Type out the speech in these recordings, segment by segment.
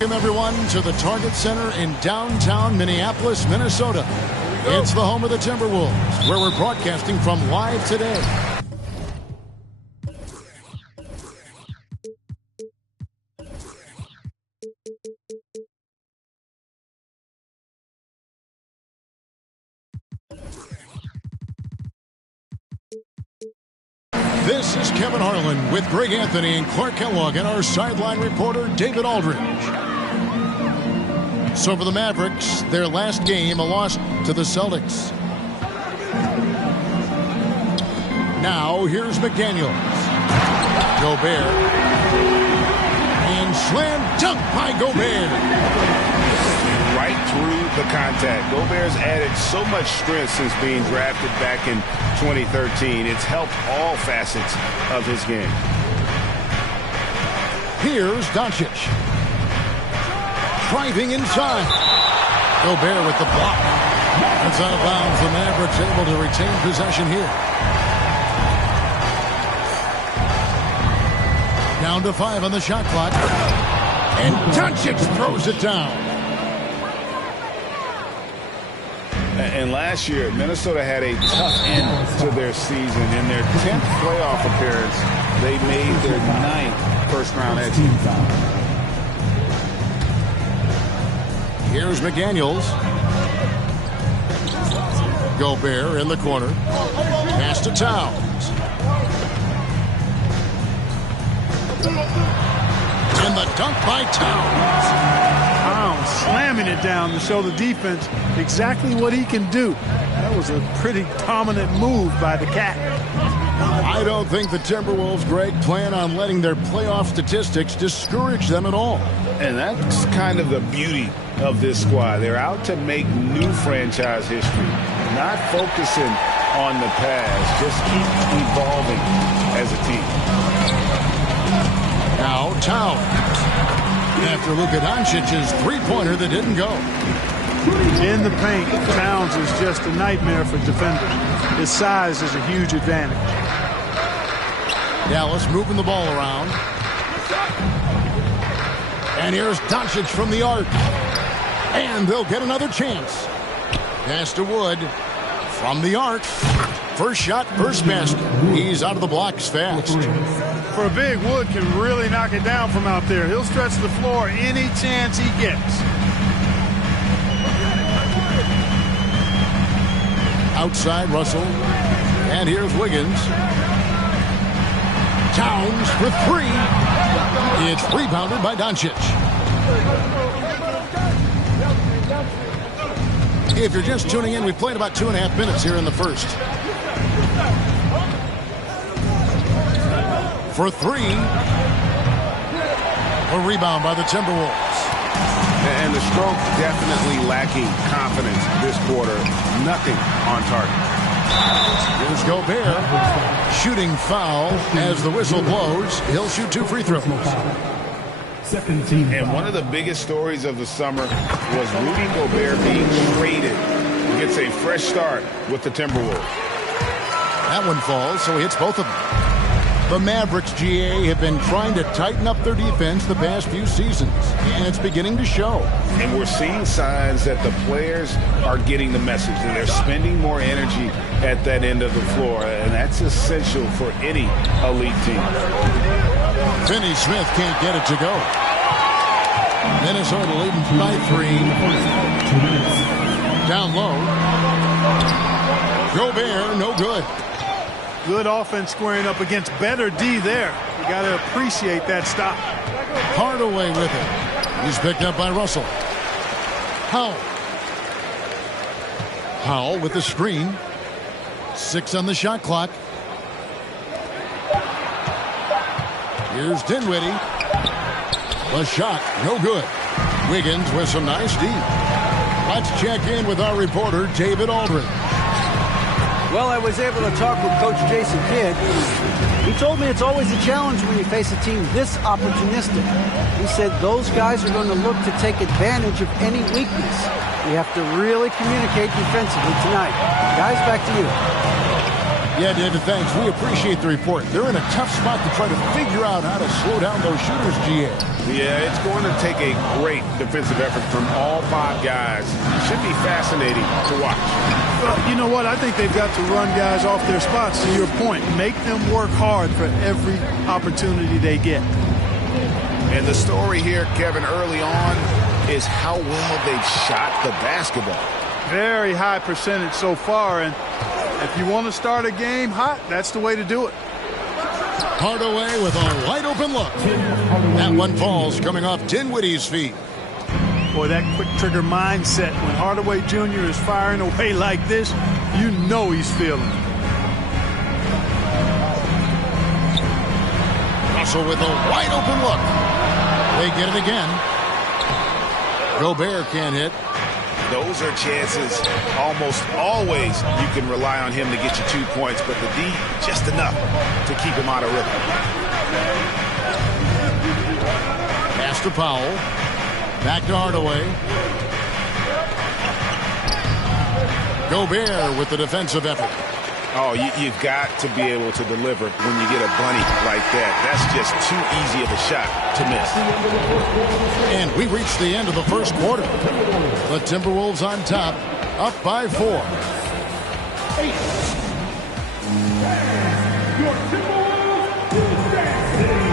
Welcome everyone to the Target Center in downtown Minneapolis, Minnesota. It's the home of the Timberwolves, where we're broadcasting from live today. This is Kevin Harlan with Greg Anthony and Clark Kellogg and our sideline reporter David Aldridge. So for the Mavericks, their last game, a loss to the Celtics. Now here's McDaniels. Gobert. And slam dunk by Gobert. Right through the contact. Gobert's added so much strength since being drafted back in 2013. It's helped all facets of his game. Here's Doncic. Driving inside. Gobert with the block. That's out of bounds. The Mavericks able to retain possession here. Down to 5 on the shot clock. And Doncic throws it down. And last year, Minnesota had a tough end to their season. In their 10th playoff appearance, they made their 9th first-round exit. Here's McDaniels. Gobert in the corner. Pass to Towns. And the dunk by Towns. Slamming it down to show the defense exactly what he can do. That was a pretty dominant move by the Cat. I don't think the Timberwolves, Greg, plan on letting their playoff statistics discourage them at all. And that's kind of the beauty of this squad. They're out to make new franchise history, not focusing on the past, just keep evolving as a team. Now Towns. After Luka Doncic's three-pointer that didn't go. In the paint, Towns is just a nightmare for defenders. His size is a huge advantage. Dallas moving the ball around. And here's Doncic from the arc. And they'll get another chance. Pass to Wood from the arc. First shot, first basket. He's out of the blocks fast. For a big, Wood can really knock it down from out there. He'll stretch the floor any chance he gets. Outside Russell. And here's Wiggins. Towns for three. It's rebounded by Doncic. If you're just tuning in, we've played about 2.5 minutes here in the first. For three. A rebound by the Timberwolves. And the stroke definitely lacking confidence this quarter. Nothing on target. Here's Gobert. Shooting foul as the whistle blows. He'll shoot 2 free throws. And one of the biggest stories of the summer was Rudy Gobert being traded. He gets a fresh start with the Timberwolves. That one falls, so he hits both of them. The Mavericks, GA, have been trying to tighten up their defense the past few seasons, and it's beginning to show. And we're seeing signs that the players are getting the message, and they're spending more energy at that end of the floor, and that's essential for any elite team. Finney Smith can't get it to go. Minnesota leading by 3. Down low. Gobert, no good. Good offense squaring up against better D there. You got to appreciate that stop. Hardaway with it. He's picked up by Russell. Powell. Powell with the screen. 6 on the shot clock. Here's Dinwiddie. The shot, no good. Wiggins with some nice D. Let's check in with our reporter, David Aldridge. Well, I was able to talk with Coach Jason Kidd. He told me it's always a challenge when you face a team this opportunistic. He said those guys are going to look to take advantage of any weakness. We have to really communicate defensively tonight. Guys, back to you. Yeah, David, thanks. We appreciate the report. They're in a tough spot to try to figure out how to slow down those shooters, GA. Yeah, it's going to take a great defensive effort from all 5 guys. Should be fascinating to watch. Well, you know what? I think they've got to run guys off their spots, to your point. Make them work hard for every opportunity they get. And the story here, Kevin, early on is how well they've shot the basketball. Very high percentage so far, and if you want to start a game hot, that's the way to do it. Hardaway with a wide open look. That one falls coming off Dinwiddie's feet. Boy, that quick trigger mindset, when Hardaway Jr. is firing away like this, you know he's feeling it. Russell with a wide open look. They get it again. Gobert can't hit. Those are chances almost always you can rely on him to get you 2 points, but the D just enough to keep him out of rhythm. Pass to Powell. Back to Hardaway. Gobert with the defensive effort. Oh, you've got to be able to deliver when you get a bunny like that. That's just too easy of a shot to miss. And we reach the end of the first quarter. The Timberwolves on top, up by 4.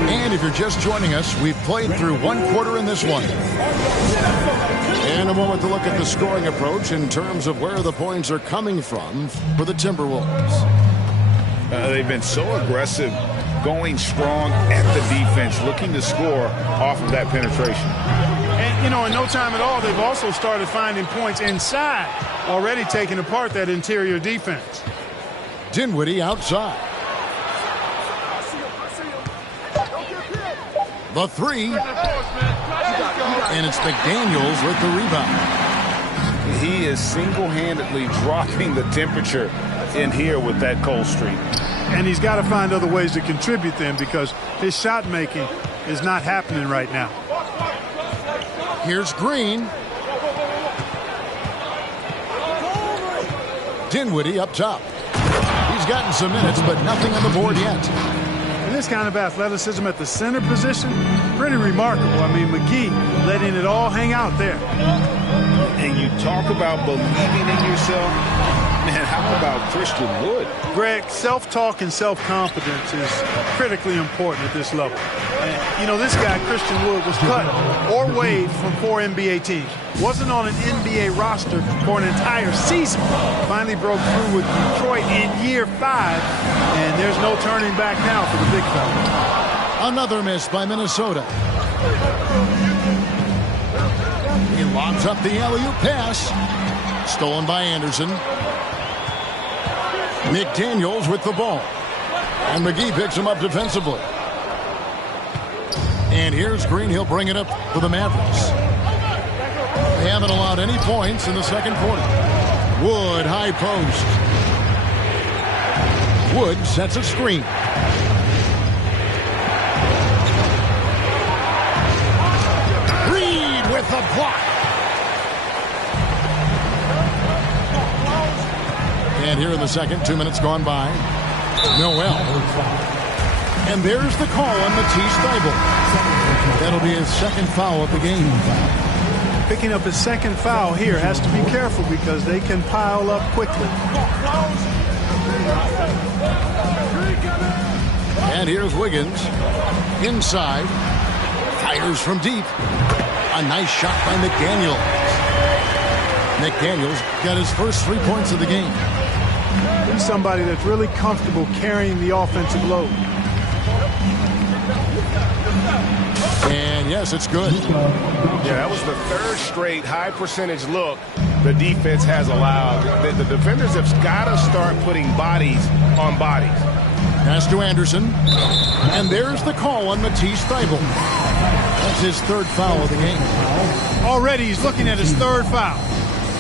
And if you're just joining us, we've played through 1 quarter in this one. In a moment to look at the scoring approach in terms of where the points are coming from for the Timberwolves. They've been so aggressive, going strong at the defense, looking to score off of that penetration. And, you know, in no time at all, they've also started finding points inside, already taking apart that interior defense. Dinwiddie outside. The 3. And it's McDaniels with the rebound. He is single-handedly dropping the temperature in here with that cold streak. And he's got to find other ways to contribute them because his shot making is not happening right now. Here's Green. Dinwiddie up top. He's gotten some minutes, but nothing on the board yet. And this kind of athleticism at the center position, pretty remarkable. I mean, McGee letting it all hang out there. And you talk about believing in yourself. Man, how about Christian Wood? Greg, self-talk and self-confidence is critically important at this level. And, you know, this guy, Christian Wood, was cut or waived from 4 NBA teams. Wasn't on an NBA roster for an entire season. Finally broke through with Detroit in year 5, and there's no turning back now for the big fella. Another miss by Minnesota. He lobs up the alley-oop pass. Stolen by Anderson. McDaniels with the ball. And McGee picks him up defensively. And here's Green. He'll bring it up for the Mavericks. They haven't allowed any points in the second quarter. Wood, high post. Wood sets a screen. Reed with the block. And here in the second, 2 minutes gone by. Noel. And there's the call on Matisse Thybulle. That'll be his second foul of the game. Picking up his second foul here, has to be careful because they can pile up quickly. And here's Wiggins. Inside. Fires from deep. A nice shot by McDaniels. McDaniels got his first 3 points of the game. He's somebody that's really comfortable carrying the offensive load. And yes, it's good. Yeah, that was the third straight high percentage look the defense has allowed. The defenders have got to start putting bodies on bodies. Pass to Anderson. And there's the call on Matisse Thybulle. That's his third foul of the game. Already he's looking at his third foul.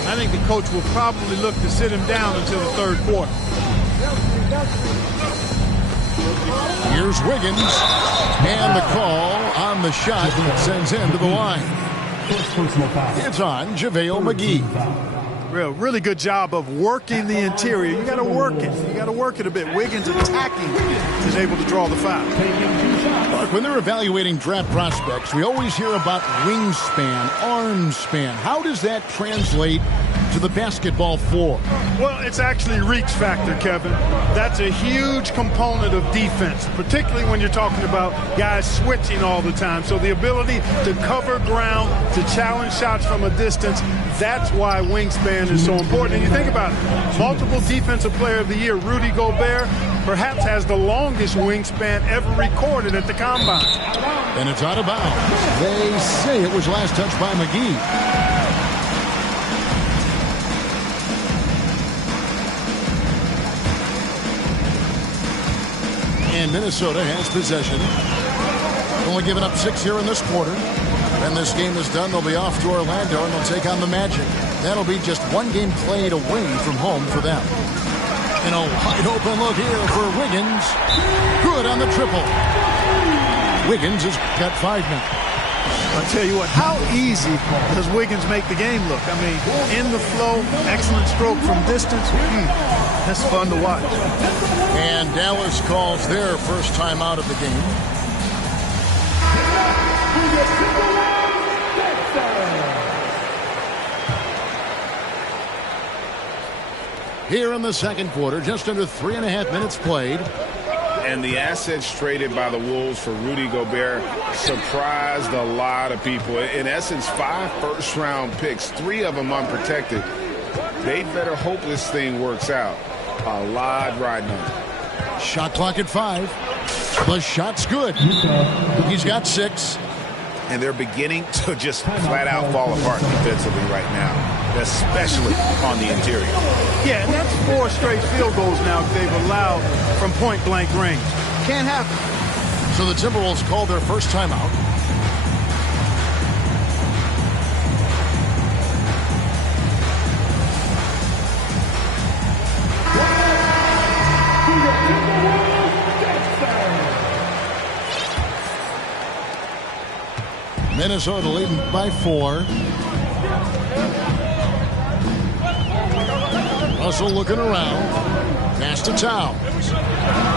I think the coach will probably look to sit him down until the third quarter. Here's Wiggins. And the call on the shot that sends him to the line. It's on JaVale McGee. Really good job of working the interior. You got to work it. You got to work it a bit. Wiggins attacking is able to draw the foul. Mark, when they're evaluating draft prospects, we always hear about wingspan, arm span. How does that translate to the basketball floor? Well, it's actually reach factor, Kevin. That's a huge component of defense, particularly when you're talking about guys switching all the time. So the ability to cover ground, to challenge shots from a distance, that's why wingspan is so important. And you think about it, multiple Defensive Player of the Year, Rudy Gobert, perhaps has the longest wingspan ever recorded at the Combine. And it's out of bounds. They say it was last touched by McGee. And Minnesota has possession. Only giving up 6 here in this quarter. When this game is done, they'll be off to Orlando and they'll take on the Magic. That'll be just one game played away from home for them. And a wide open look here for Wiggins. Good on the triple. Wiggins has got 5 now. I'll tell you what, how easy does Wiggins make the game look? I mean, in the flow, excellent stroke from distance. That's fun to watch. And Dallas calls their first time out of the game. Here in the second quarter, just under 3.5 minutes played. And the assets traded by the Wolves for Rudy Gobert surprised a lot of people. In essence, 5 first-round picks, 3 of them unprotected. They better hope this thing works out. A lot riding on it. Shot clock at 5. The shot's good. He's got 6. And they're beginning to just flat-out fall apart defensively right now, especially on the interior. Yeah, and that's 4 straight field goals now they've allowed from point-blank range. Can't happen. So the Timberwolves called their first timeout. Minnesota leading by 4. Russell looking around. Pass to Towns.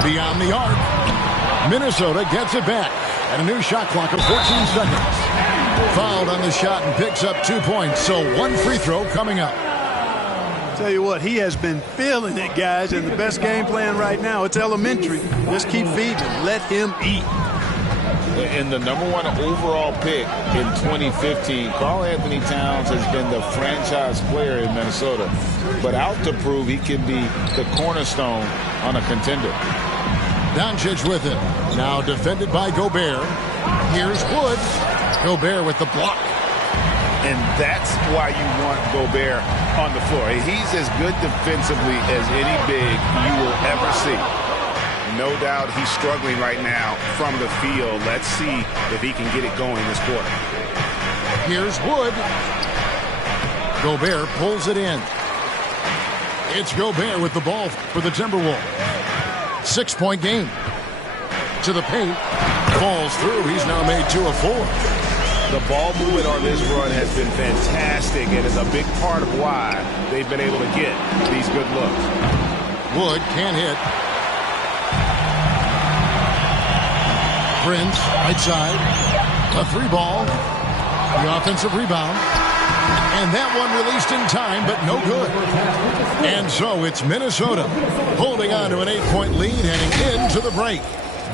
Beyond the arc. Minnesota gets it back. And a new shot clock of 14 seconds. Fouled on the shot and picks up 2 points. So 1 free throw coming up. Tell you what, he has been feeling it, guys. And the best game plan right now, it's elementary. Just keep feeding. Let him eat. And the #1 overall pick in 2015, Karl-Anthony Towns has been the franchise player in Minnesota, but out to prove he can be the cornerstone on a contender. Doncic with it. Now defended by Gobert. Here's Woods. Gobert with the block. And that's why you want Gobert on the floor. He's as good defensively as any big you will ever see. No doubt he's struggling right now from the field. Let's see if he can get it going this quarter. Here's Wood. Gobert pulls it in. It's Gobert with the ball for the Timberwolves. 6-point game. To the paint. Falls through. He's now made 2 of 4. The ball movement on this run has been fantastic and is a big part of why they've been able to get these good looks. Wood can't hit. Prince, right side. A 3-ball. The offensive rebound. And that one released in time, but no good. And so it's Minnesota holding on to an 8-point lead heading into the break.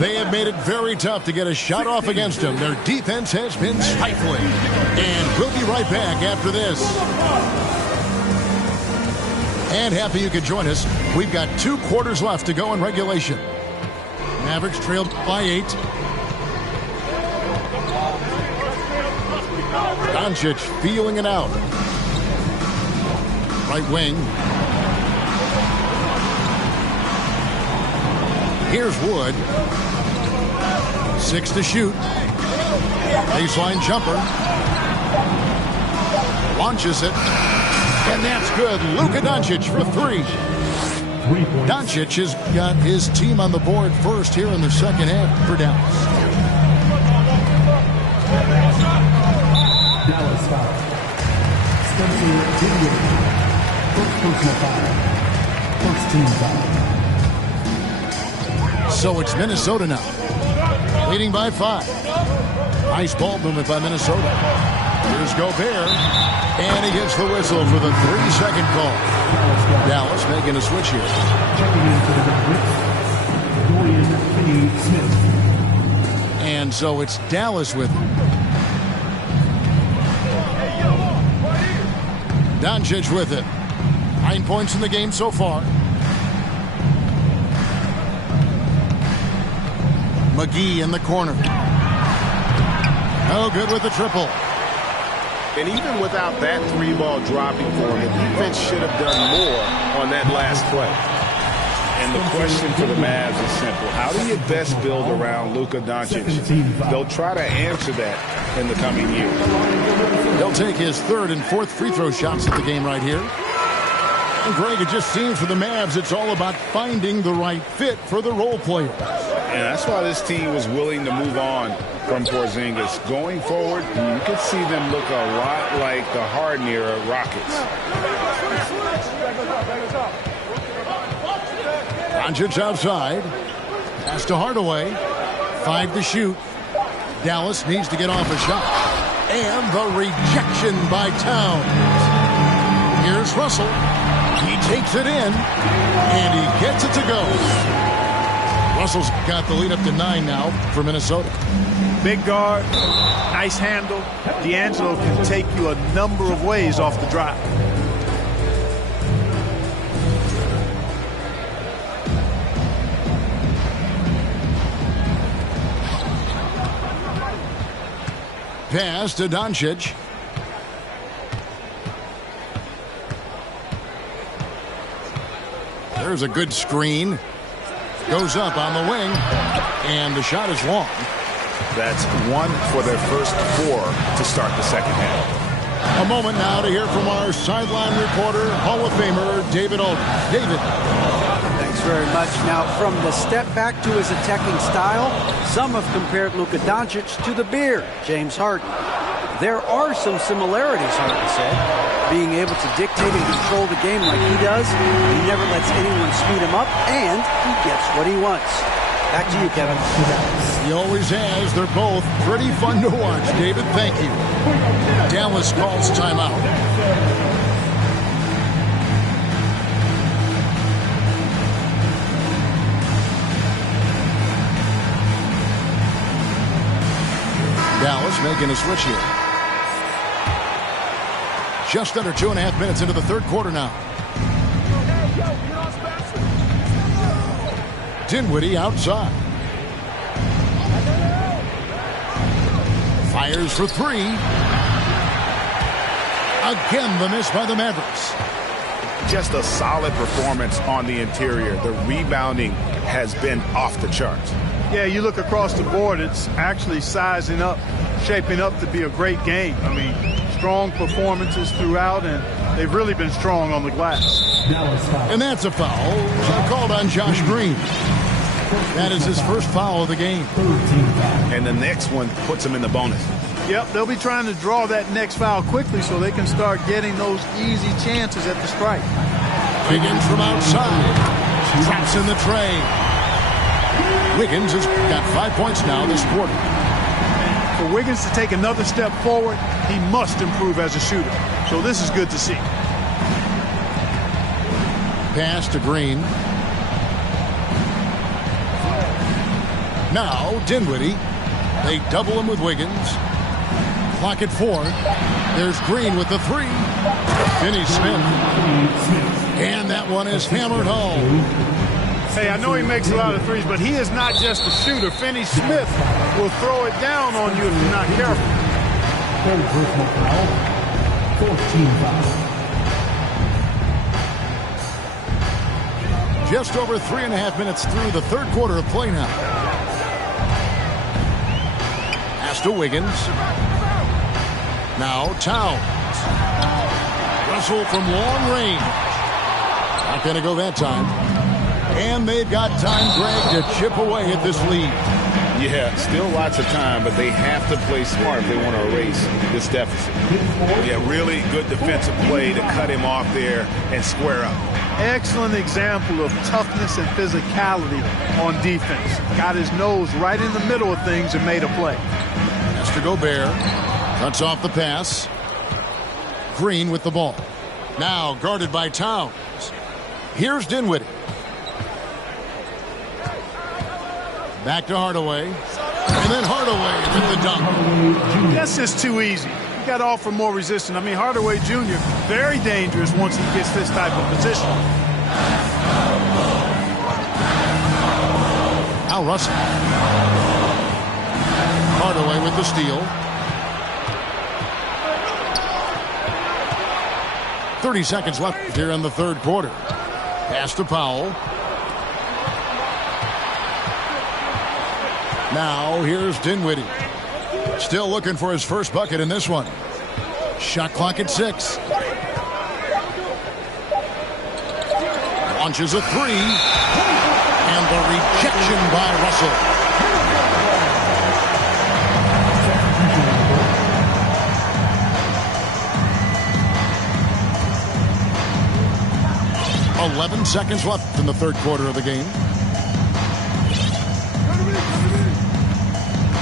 They have made it very tough to get a shot off against them. Their defense has been stifling. And we'll be right back after this. And happy you could join us. We've got 2 quarters left to go in regulation. Mavericks trailed by 8. Doncic feeling it out. Right wing. Here's Wood. 6 to shoot. Baseline jumper. Launches it. And that's good. Luka Doncic for 3. Doncic has got his team on the board first here in the second half for Dallas. Dallas foul. Spencer Dinwiddie. So it's Minnesota now, leading by 5. Nice ball movement by Minnesota. Here's Gobert, and he gets the whistle for the 3-second call. Dallas making a switch here. And so it's Dallas with him. Doncic with it. 9 points in the game so far. McGee in the corner. No good with the triple. And even without that 3-ball dropping for him, the defense should have done more on that last play. And the question for the Mavs is simple. How do you best build around Luka Doncic? They'll try to answer that in the coming years. He'll take his 3rd and 4th free throw shots at the game right here. And Greg, it just seems for the Mavs it's all about finding the right fit for the role players. And that's why this team was willing to move on from Porzingis. Going forward, you could see them look a lot like the Harden-era Rockets. Doncic outside. Pass to Hardaway. 5 to shoot. Dallas needs to get off a shot. And the rejection by Towns. Here's Russell. He takes it in. And he gets it to go. Russell's got the lead up to 9 now for Minnesota. Big guard, nice handle. D'Angelo can take you a number of ways off the drive. Pass to Doncic. There's a good screen. Goes up on the wing, and the shot is long. That's 1 for their first 4 to start the second half. A moment now to hear from our sideline reporter, Hall of Famer David Aldridge. David. Thanks very much. Now, from the step back to his attacking style, some have compared Luka Doncic to the Beard, James Harden. There are some similarities, Harden said. Being able to dictate and control the game like he does, he never lets anyone speed him up, and he gets what he wants. Back to you, Kevin. He always has. They're both pretty fun to watch. David, thank you. Dallas calls timeout. Dallas making a switch here. Just under 2.5 minutes into the 3rd quarter now. Dinwiddie outside. Fires for 3. Again, the miss by the Mavericks. Just a solid performance on the interior. The rebounding has been off the charts. Yeah, you look across the board, it's actually sizing up, shaping up to be a great game. I mean, strong performances throughout, and they've really been strong on the glass. And that's a foul called on Josh Green. That is his first foul of the game. And the next one puts him in the bonus. Yep, they'll be trying to draw that next foul quickly so they can start getting those easy chances at the strike. Wiggins from outside. Drops in the tray. Wiggins has got 5 points now this quarter. For Wiggins to take another step forward, he must improve as a shooter. So this is good to see. Pass to Green. Now Dinwiddie. They double him with Wiggins. Clock at 4. There's Green with the 3. Finney-Smith. And that one is hammered home. Hey, I know he makes a lot of threes, but he is not just a shooter. Finney-Smith will throw it down on you if you're not careful. Just over 3.5 minutes through the 3rd quarter of play now. Pass to Wiggins. Now Towns. Russell from long range. Not going to go that time. And they've got time, Greg, to chip away at this lead. Yeah, still lots of time, but they have to play smart if they want to erase this deficit. Yeah, really good defensive play to cut him off there and square up. Excellent example of toughness and physicality on defense. Got his nose right in the middle of things and made a play. Master Gobert cuts off the pass. Green with the ball. Now guarded by Towns. Here's Dinwiddie. Back to Hardaway. And then Hardaway with the dunk. That's just too easy. You got to offer more resistance. I mean, Hardaway Jr., very dangerous once he gets this type of position. Al Russell. Hardaway with the steal. 30 seconds left here in the third quarter. Pass to Powell. Now here's Dinwiddie. Still looking for his first bucket in this one. Shot clock at 6. Launches a 3. And the rejection by Russell. .11 seconds left in the third quarter of the game.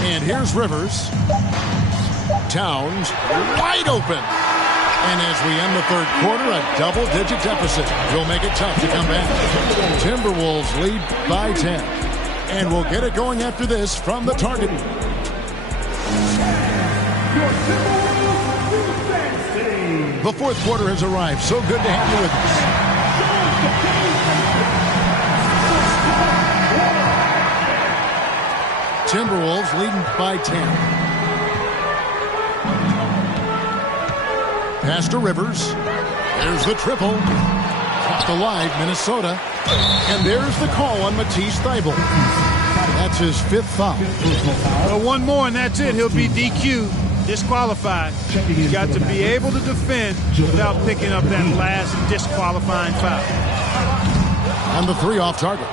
And here's Rivers. Towns wide open. And as we end the third quarter, a double-digit deficit will make it tough to come back. Timberwolves lead by 10. And we'll get it going after this from the target. The fourth quarter has arrived. So good to have you with us. Timberwolves leading by 10. Pass to Rivers. There's the triple. Kept alive, Minnesota. And there's the call on Matisse Thybulle. That's his 5th foul. Well, one more and that's it. He'll be DQ'd, disqualified. He's got to be able to defend without picking up that last disqualifying foul. And the 3 off target.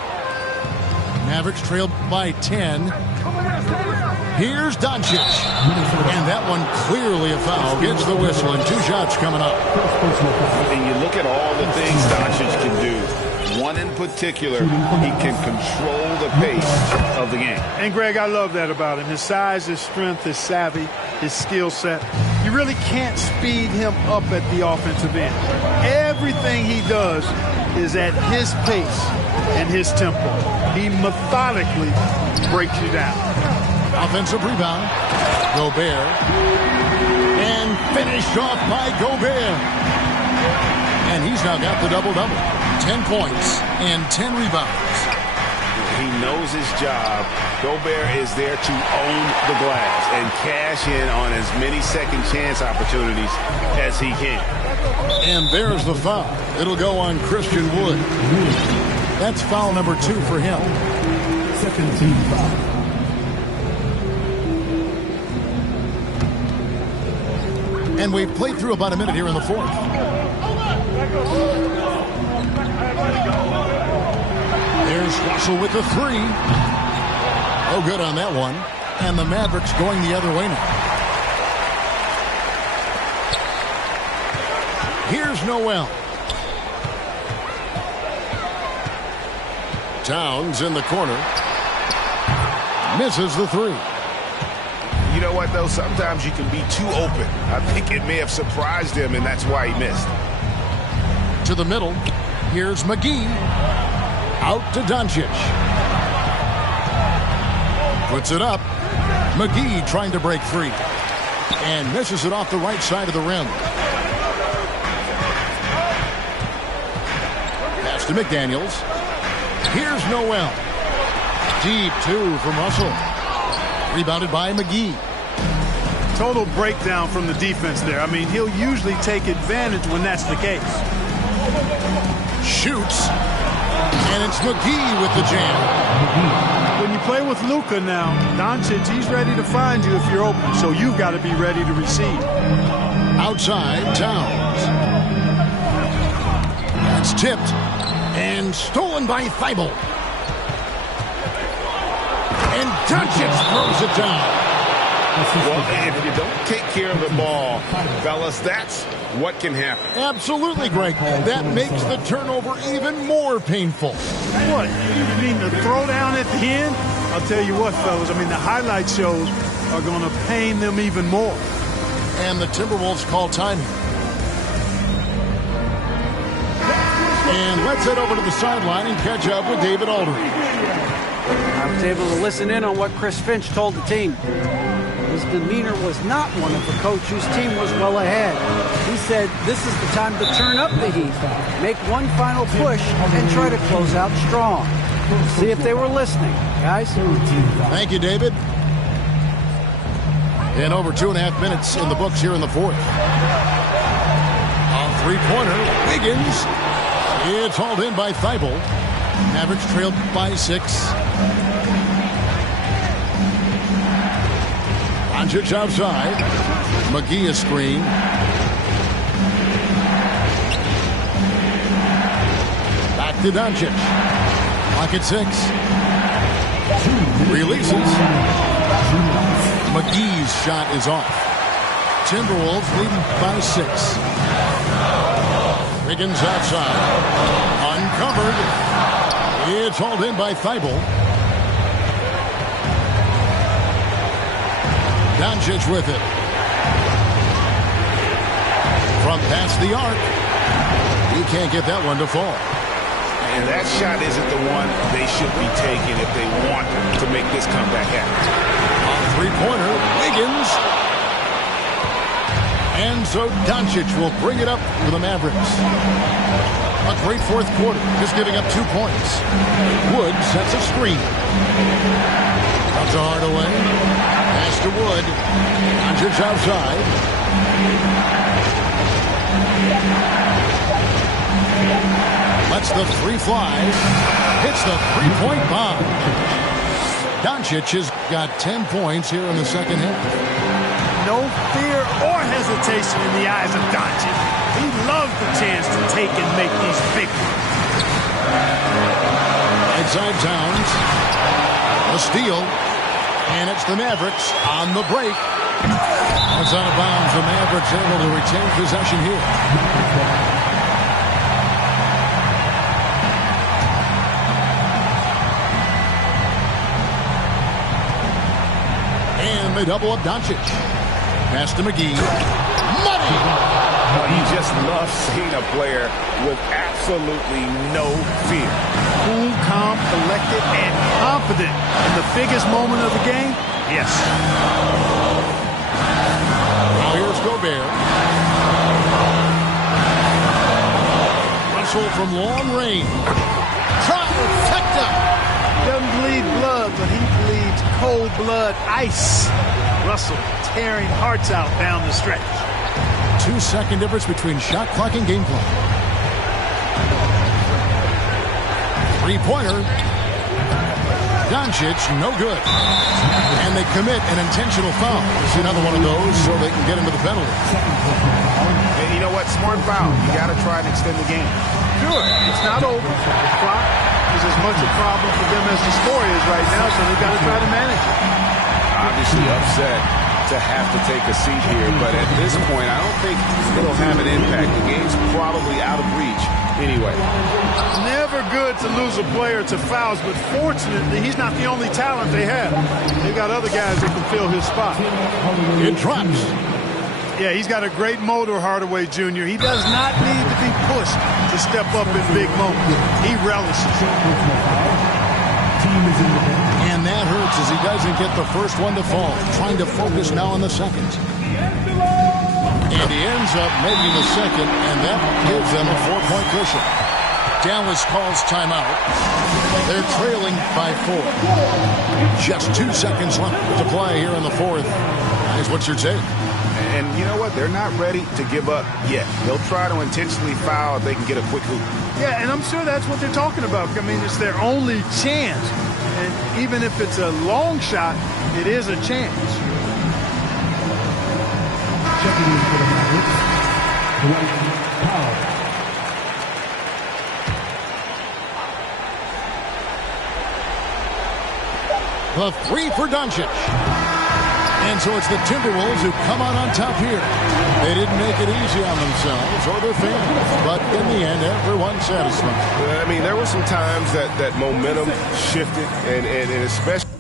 Mavericks trailed by 10. Here's Doncic. And that one clearly a foul. Gets the whistle and 2 shots coming up. And you look at all the things Doncic can do. One in particular, he can control the pace of the game. And, Greg, I love that about him. His size, his strength, his savvy, his skill set. You really can't speed him up at the offensive end. Everything he does is at his pace and his tempo. He methodically breaks you down. Offensive rebound. Gobert. And finished off by Gobert. And he's now got the double-double. 10 points and 10 rebounds. He knows his job. Gobert is there to own the glass and cash in on as many second chance opportunities as he can. And there's the foul. It'll go on Christian Wood. That's foul number 2 for him. Second team foul. And we've played through about a minute here in the fourth. There's Russell with the 3. Oh, good on that one. And the Mavericks going the other way now. Here's Noel. Towns in the corner. Misses the 3. You know what, though? Sometimes you can be too open. I think it may have surprised him, and that's why he missed. To the middle. Here's McGee. Out to Doncic. Puts it up. McGee trying to break free. And misses it off the right side of the rim. Pass to McDaniels. Here's Noel. Deep 2 from Russell. Rebounded by McGee. Total breakdown from the defense there. I mean, he'll usually take advantage when that's the case. Shoots. And it's McGee with the jam. When you play with Luka now, Doncic, he's ready to find you if you're open. So you've got to be ready to receive. Outside, Towns. That's tipped. And stolen by Thybulle. And Doncic throws it down. Well, if you don't take care of the ball, fellas, that's what can happen. Absolutely, Greg. That makes the turnover even more painful. What? You mean the throwdown at the end? I'll tell you what, fellas. I mean, the highlight shows are going to pain them even more. And the Timberwolves call time here. And let's head over to the sideline and catch up with David Aldridge. I was able to listen in on what Chris Finch told the team. His demeanor was not one of a coach whose team was well ahead. He said this is the time to turn up the heat, make one final push, and try to close out strong. See if they were listening, guys. Thank you, David. And over 2.5 minutes in the books here in the fourth. On three-pointer, Wiggins. It's hauled in by Thibault. Mavericks trailed by 6. Doncic outside. McGee a screen. Back to Doncic. Clock at 6. Releases. McGee's shot is off. Timberwolves leading by 6. Wiggins outside. Uncovered. It's hauled in by Thibault. Doncic with it. From past the arc. He can't get that one to fall. And that shot isn't the one they should be taking if they want to make this comeback happen. On three-pointer, Wiggins. And so Doncic will bring it up for the Mavericks. A great fourth quarter, just giving up 2 points. Wood sets a screen. Comes to Hardaway. Pass to Wood. Doncic outside. Lets the three fly. Hits the three-point bomb. Doncic has got 10 points here in the second half. No fear or hesitation in the eyes of Doncic. He loves the chance to take and make these big ones. Inside Towns. A steal. And it's the Mavericks on the break. It's out of bounds. The Mavericks able to retain possession here. And they double up Doncic. Pass to McGee. Money! You just love seeing a player with absolutely no fear. Cool, calm, collected, and confident in the biggest moment of the game? Yes. Now here's Gobert. Russell from long range. Trifecta! Doesn't bleed blood, but he bleeds cold blood ice. Russell tearing hearts out down the stretch. 2-second difference between shot clock and game clock. Three-pointer. Doncic, no good. And they commit an intentional foul. It's another one of those so they can get into the penalty. And you know what? Smart foul. You got to try and extend the game. Sure, it's not over. The clock is as much a problem for them as the score is right now, so they've got to try to manage it. Obviously upset to have to take a seat here, but at this point, I don't think it'll have an impact. The game's probably out of reach anyway. Never good to lose a player to fouls, but fortunately, he's not the only talent they have. They've got other guys that can fill his spot. It drops. Yeah, he's got a great motor, Hardaway Jr. He does not need to be pushed to step up in big moments. He relishes it. And that hurts as he doesn't get the first one to fall. Trying to focus now on the second. And he ends up making the second, and that gives them a 4-point cushion. Dallas calls timeout. They're trailing by 4. Just 2 seconds left to play here in the fourth. Guys, what's your take? And you know what? They're not ready to give up yet. They'll try to intentionally foul if they can get a quick hoop. Yeah, and I'm sure that's what they're talking about. I mean, it's their only chance. And even if it's a long shot, it is a chance. Checking in for the Mavericks, Dwight Powell. The three for Doncic. And so it's the Timberwolves who come out on top here. They didn't make it easy on themselves or their fans, but in the end, everyone's satisfied. I mean, there were some times that momentum shifted, and especially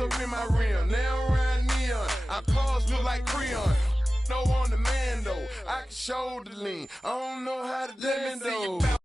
up in my rim. Now around neon, our cars look like Creon. No on the man though, I can shoulder lean. I don't know how to lemon though.